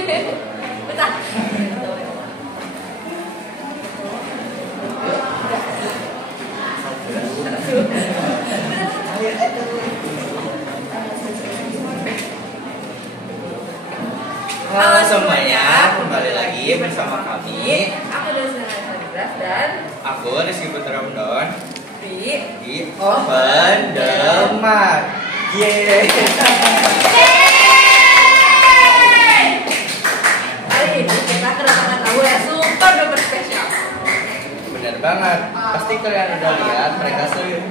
Pecah. Halo semuanya, kembali lagi bersama kami. Aku Desna Sadras dan Aku Rizky Putra Mendon di Open the Mic. Yeay. Kali ini kita kedatangan tamu yang super duper spesial. Bener banget. Pasti kalian udah lihat mereka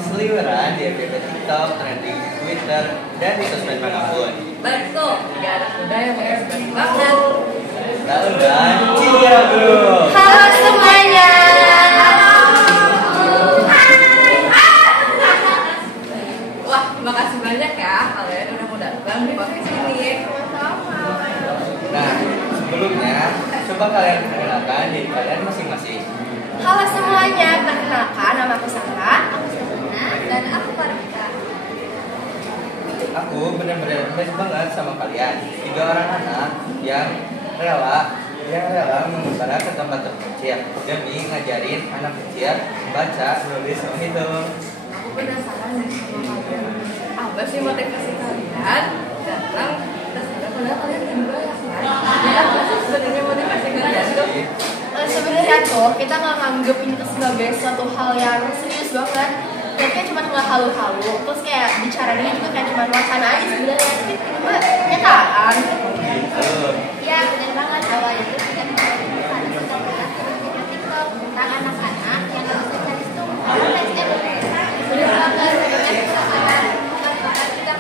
seliweran di FYP TikTok, trending di Twitter, dan di sosmed manapun. Betul, gak ada muda yang menginspirasi banget. Tahu kan? Cia bro. Halo semuanya. Wah, terima kasih banyak ya kalian udah mau datang di podcast ini. Nah, sebelumnya coba kalian kenalkan diri kalian masing-masing. Halo semuanya, perkenalkan nama aku Sarah, aku Sabrina, dan aku Parika. Aku benar-benar fans banget sama kalian. 3 orang anak yang rela mengembara ke tempat terpencil demi ngajarin anak kecil baca, nulis, menghitung. Aku penasaran nih sama kalian. Apa sih motivasi kalian datang ke sana? Padahal kalian juga ya kan? Ya, apa sih sebenarnya motivasi kalian tuh? Sebenarnya tuh kita nggak nganggep ini tuh sebagai suatu hal yang serius banget. Kayaknya cuma nggak halu-halu, terus kayak bicaranya juga kayak cuma wacana aja sebenarnya. Tapi cuma kenyataan. Gitu. Ya benar banget, awalnya itu kita bicara video TikTok tentang anak-anak yang nggak bisa cari zoom karena teksnya berbeda. Benar banget, sebenarnya kita akan kita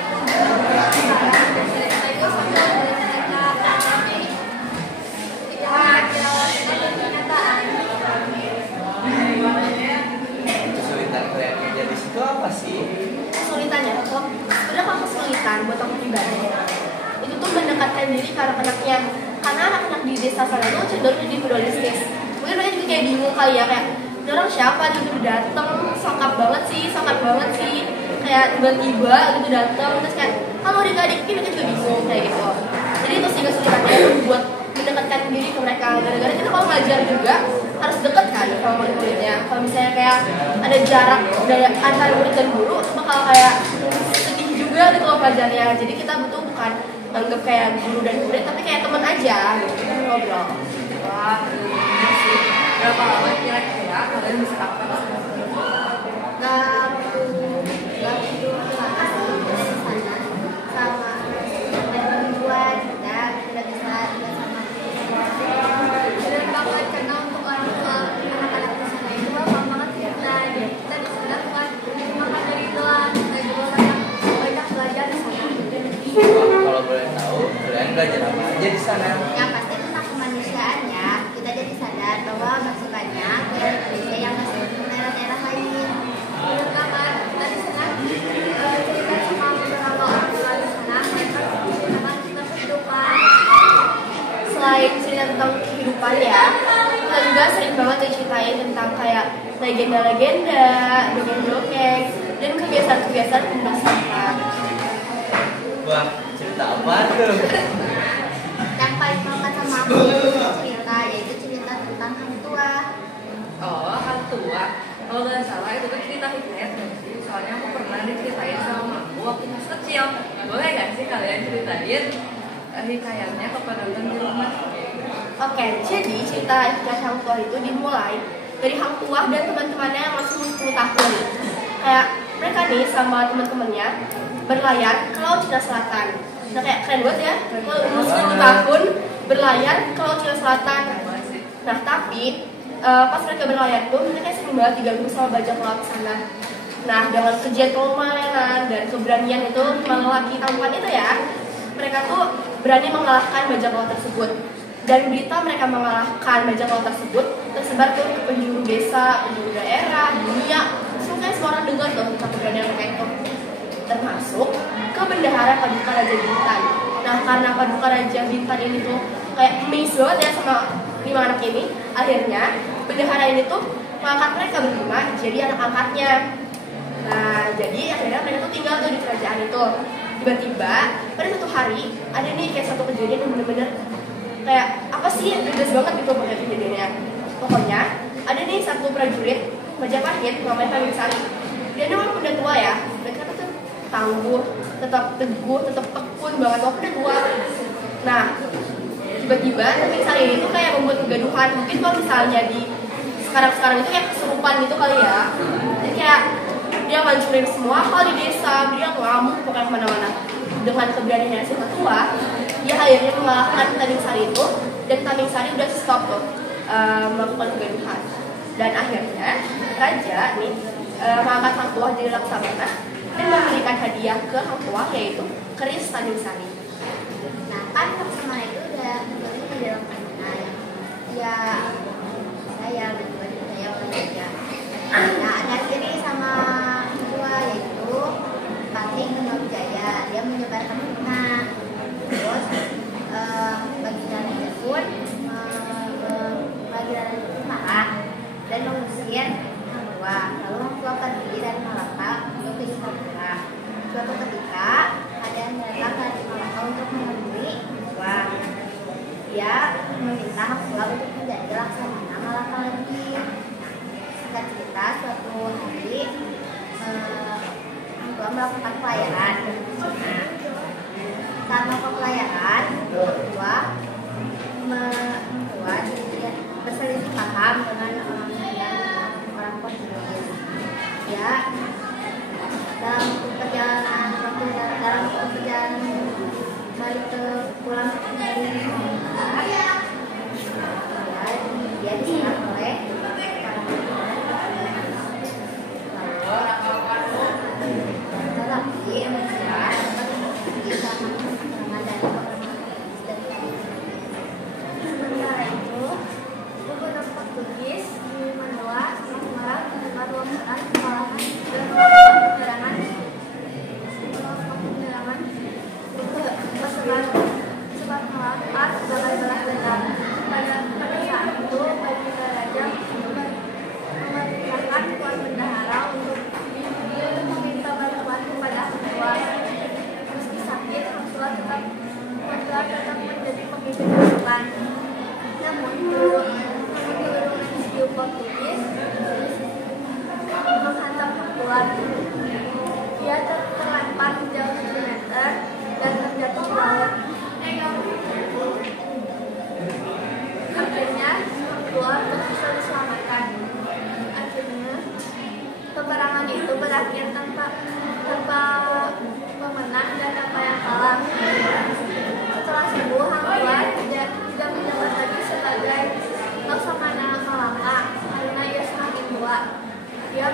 Kesulitan kalian kerja di situ apa sih? kesulitannya kok sebenarnya kalau kesulitan buat aku pribadi itu tuh mendekatkan diri ke anak-anaknya, karena anak-anak di desa sana tuh cenderung individualistis. Mungkin mereka juga kayak bingung kali ya, kayak "Ini orang siapa gitu udah dateng, sokap banget sih kayak tiba-tiba gitu dateng, terus kayak halo adik-adik," mereka juga bingung kayak gitu. Jadi itu sih kesulitannya buat mendekatkan diri ke mereka. Gara-gara kita kalau ngajar juga harus deket kan sama murid-muridnya. Kalau misalnya kayak ada jarak dari antara murid dan guru, bakal kayak sedih juga gitu loh pelajarnya. Jadi kita bukan anggap kayak guru dan murid, tapi kayak teman aja gitu, ngobrol. Wah, ini sih. Berapa lama kira-kira kalian bisa apa? Gak perlu lama sih dari sana sama dan buat kita bisa sama benar banget, karena untuk orang anak-anak di sana itu gampang banget kita bisa dapat maka dari itulah kita juga banyak belajar di sana. Kalau boleh tahu, kalian belajar apa aja di sana? Yang pasti tentang kemanusiaan ya, kita jadi sadar bahwa masih banyak Indonesia yang masih daerah-daerah lain. Terutama dari sana cerita sama beberapa orang tua di sana, mereka menceritakan tentang kehidupan. Selain cerita tentang kehidupan ya, kita juga sering banget diceritain tentang kayak legenda-legenda, dongeng-dongeng, dan kebiasaan-kebiasaan masyarakat. Wah, cerita apa tuh? Yang paling melekat sama aku itu cerita, yaitu cerita tentang hang tua. Oh, hal tua. Kalau nggak salah itu kan cerita hikayat nggak sih? Soalnya aku pernah diceritain sama aku waktu masih kecil. Boleh nggak sih kalian ceritain hikayatnya ke penonton di rumah? Oke, jadi cerita hikayat hang tua itu dimulai dari hang tua dan teman-temannya yang masih 10 tahun. Kayak mereka nih sama teman-temannya berlayar ke Laut Cina Selatan. Nah kayak keren banget ya, kalau umur 10 tahun berlayar ke Laut Cina Selatan. Nah tapi pas mereka berlayar tuh mereka sering banget diganggu sama bajak laut sana. Nah dengan kegentlemanan dan keberanian itu lelaki tampan itu ya, mereka tuh berani mengalahkan bajak laut tersebut. Dan berita mereka mengalahkan bajak laut tersebut tersebar tuh ke penjuru desa, penjuru daerah, dunia. Semoga semua orang dengar tuh tentang keberanian mereka itu. Termasuk ke bendahara Paduka Raja Bintan. Nah karena Paduka Raja Bintan ini tuh kayak amazed banget ya sama 5 anak ini, akhirnya bendahara ini tuh mengangkat mereka berlima jadi anak angkatnya. Nah jadi akhirnya mereka tuh tinggal tuh di kerajaan itu. Tiba-tiba pada suatu hari ada nih kayak satu kejadian yang bener-bener kayak apa sih bebas banget gitu pakai kejadiannya. Pokoknya ada nih satu prajurit Majapahit namanya Tamim Sari. Dia memang udah tua ya, mereka tuh tangguh, tetap teguh, tetap tekun banget walaupun udah tua. Nah, tiba-tiba Tamim Sari ini tuh kayak membuat kegaduhan. Mungkin kalau misalnya di sekarang itu kayak kesurupan gitu kali ya. Jadi kayak dia ngancurin semua hal di desa, dia ngamuk pokoknya kemana-mana. Dengan keberaniannya si tua, dia akhirnya mengalahkan Tamim Sari itu, dan Tamim Sari udah stop tuh melakukan kegaduhan. Dan akhirnya raja nih mengangkat Hang Tuah jadi Laksamana dan memberikan hadiah ke Hang Tuah yaitu keris Tamim Sari. Nah kan Laksamana itu udah kembali di dalam Laksamana ya saya berdua saya oleh raja. Nah ada sini sama Tua yaitu Patih Jaya, dia menyebarkan fitnah. Terus bagi Raja pun marah dan mengusir Hang Tuah. Lalu Hang Tuah pergi dari Malaka untuk ke Jayapura. Suatu ketika ada yang datang dari Malaka untuk menemui Hang Tuah. Dia meminta Hang Tuah untuk menjadi Laksamana Malaka lagi. Singkat cerita, suatu hari Hang Tuah melakukan pelayaran. Nah, saat melakukan pelayaran, Hang Tuah berselisih paham dengan orang Portugis. Ya, dalam perjalanan balik ke pulang dari ya, dia diserang oleh tetapi Indonesia bisa mengalahkan dari sementara itu gubernur Portugis di Manila Semarang menemukan laporan kekalahan dan penyerangan sebab melakukan balas dendam. Pada saat itu baginda raja memerintahkan tuan bendahara untuk meminta bantuan kepada Hang Tuah. Meski sakit, Hang Tuah tetap menjadi pemimpin pasukan. Namun keturunan Siu Portugis menghantam Hang Tuah. Dia terlempar jauh 7 meter dan terjatuh ke laut. Akhirnya Hang Tuah bisa diselamatkan. Akhirnya peperangan itu berakhir tanpa pemenang dan tanpa yang kalah. Setelah sembuh, Hang Tuah tidak menjabat lagi sebagai Laksamana Malaka karena ia semakin tua. Dia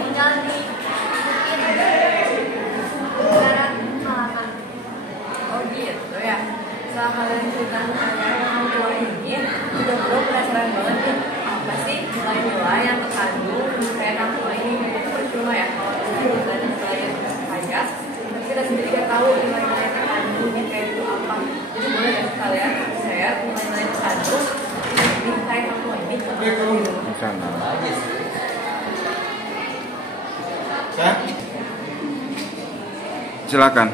tinggal di Bukit Darat Malaka. Oh gitu ya. Setelah kalian cerita tentang Hang Tuah ini, udah penasaran banget nih apa sih nilai-nilai yang terkandung di kayak Hang Tuah ini. Itu percuma ya kalau kita belajar saja, tapi kita sendiri gak tahu nilai-nilai yang terkandung di kayak itu apa. Jadi boleh ya kalian share nilai-nilai terkandung di kayak Hang Tuah ini ke Sana. Aja sih. Silakan.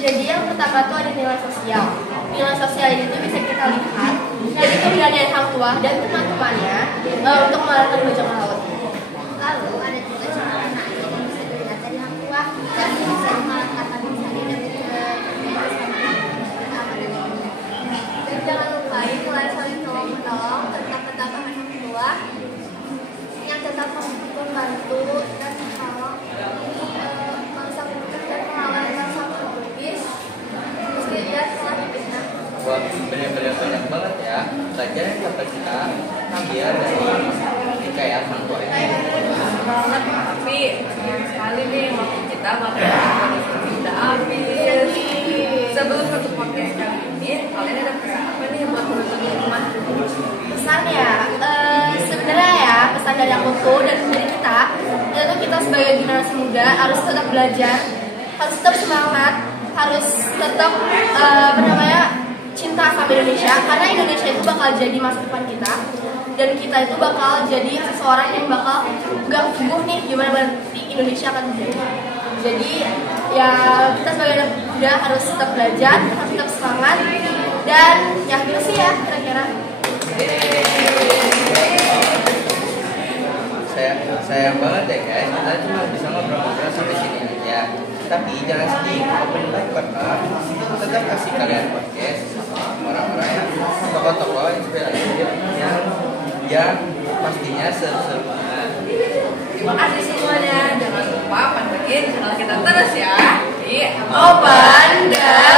Jadi yang pertama tuh ada nilai sosial. Nilai sosial itu bisa kita lihat dari keberanian Hang Tuah dan teman-temannya untuk melarikan bajak laut. Lalu ada juga cara menarik yang bisa dilihat dari Hang Tuah dan bisa mengalahkan Tamim Sari dan Dan jangan lupain mulai saling tolong-menolong tentang ketabahan Hang Tuah yang tetap membantu dan menolong bangsa Portugis dan melawan bangsa Portugis meski dia telah difitnah. Wah, benar-benar banyak banget ya pelajaran yang dapat kita ambil dari hikayat Hang Tuah ini. banget, tapi sayang sekali nih waktu kita materi sudah habis. Sebelum satu podcast kali ini, kalian ada pesan apa nih buat teman-teman di rumah? Pesan ya, sebenarnya ya pesan dari aku tuh dan dari kita, yaitu kita sebagai generasi muda harus tetap belajar, harus tetap semangat, harus tetap cinta sama Indonesia, karena Indonesia itu bakal jadi masa depan kita, dan kita itu bakal jadi seseorang yang bakal gak teguh nih gimana nanti Indonesia akan menjadi. Jadi ya kita sebagai anak muda harus tetap belajar, harus tetap semangat, dan ya gitu sih ya kira-kira. Sayang banget ya guys, kita cuma bisa ngobrol-ngobrol sampai sini aja. Tapi jangan sedih, open mic partner tetap kasih kalian podcast orang-orang yang tokoh-tokoh inspiratif yang pastinya seru-seru. Terima kasih semuanya. Jangan lupa pantengin channel kita terus ya di Open dan